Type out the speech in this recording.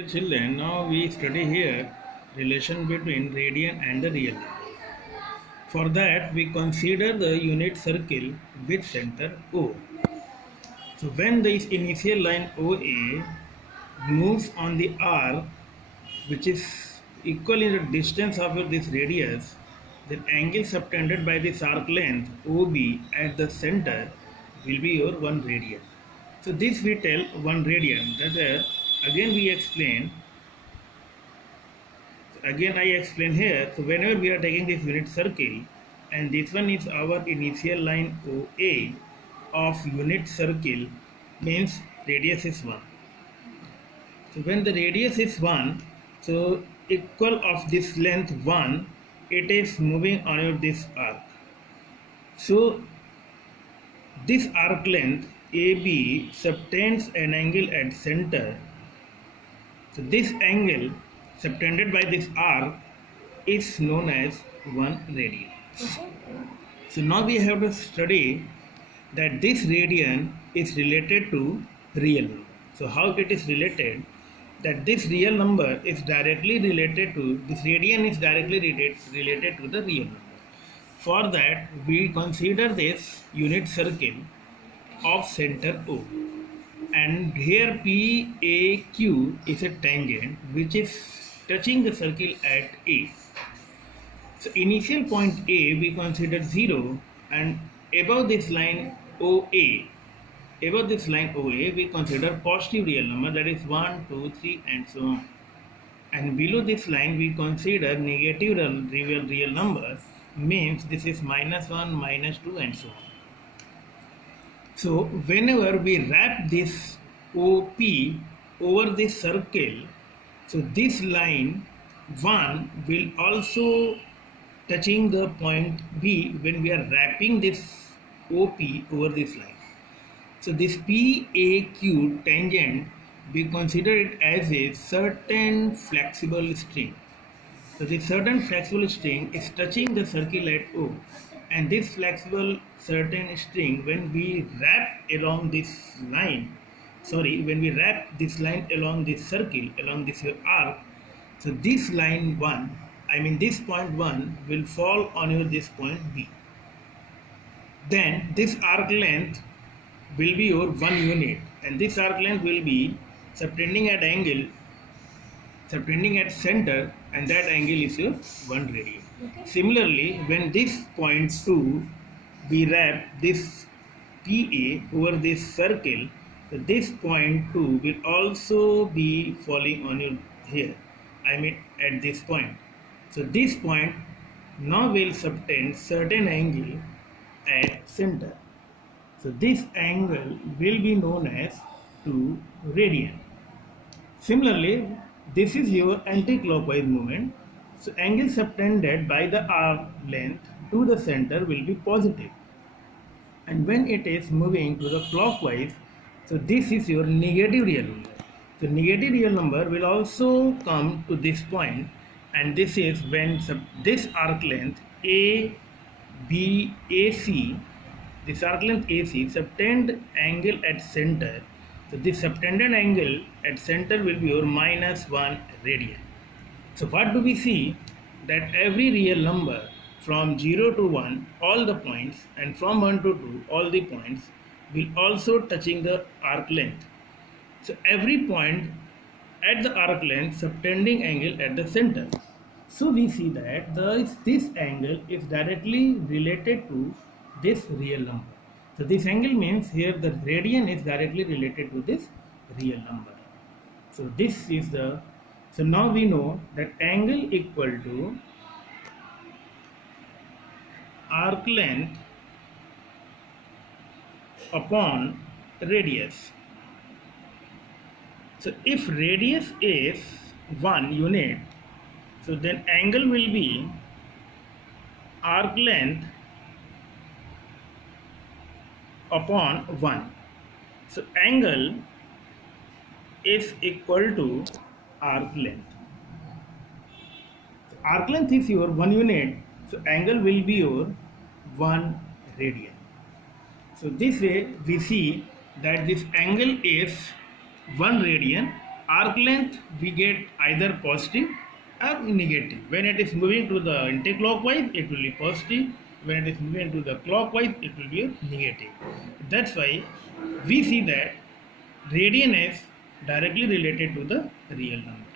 Dear children, now we study here relation between radian and the real number. For that, we consider the unit circle with center O. So when this initial line OA moves on the arc which is equal in the distance of this radius, then angle subtended by this arc length OB at the center will be your 1 radian. So this we tell 1 radian. That again we explain. Again I explain here. So whenever we are taking this unit circle, and this one is our initial line OA of unit circle, means radius is 1. So when the radius is 1, so equal of this length 1, it is moving on this arc. So this arc length AB subtends an angle at center. So this angle subtended by this arc is known as 1 radian. So now we have to study that this radian is related to real number. So how it is related? That this real number is directly related to, this radian is directly related to the real number. For that, we consider this unit circle of center O. And here PAQ is a tangent which is touching the circle at A. So initial point A we consider 0, and above this line OA, we consider positive real number, that is 1, 2, 3 and so on. And below this line we consider negative real numbers, means this is -1, -2 and so on. So whenever we wrap this OP over this circle, so this line 1 will also touching the point B when we are wrapping this OP over this line. So this PAQ tangent, we consider it as a certain flexible string. So this certain flexible string is touching the circle at O, and this flexible certain string, when we wrap along this line, when we wrap this line along this circle, along this arc, so this line 1, this point 1 will fall on this point B. Then this arc length will be your 1 unit, and this arc length will be subtending at center, and that angle is your 1 radian. Okay. Similarly, when this point 2 we wrap this PA over this circle, so this point 2 will also be falling on your here, at this point. So this point now will subtend certain angle at center. So this angle will be known as 2 radian. Similarly, this is your anti-clockwise movement. So angle subtended by the arc length to the center will be positive. And when it is moving to the clockwise, so this is your negative real number. So negative real number will also come to this point, and this is when this arc length AC, this arc length AC subtend angle at center. So this subtended angle at center will be your -1 radian. So what do we see? That every real number from 0 to 1, all the points, and from 1 to 2, all the points, will also touching the arc length. So every point at the arc length subtending angle at the center. So we see that this angle is directly related to this real number. So this angle means here the radian is directly related to this real number. So this is so now we know that angle equal to arc length upon radius. So if radius is 1 unit, so then angle will be arc length upon 1. So angle is equal to arc length. So arc length is your 1 unit, so angle will be your 1 radian. So this way we see that this angle is 1 radian arc length we get either positive or negative. When it is moving to the anti-clockwise, it will be positive. When it is moving to the clockwise, it will be negative. That's why we see that radian is directly related to the real number.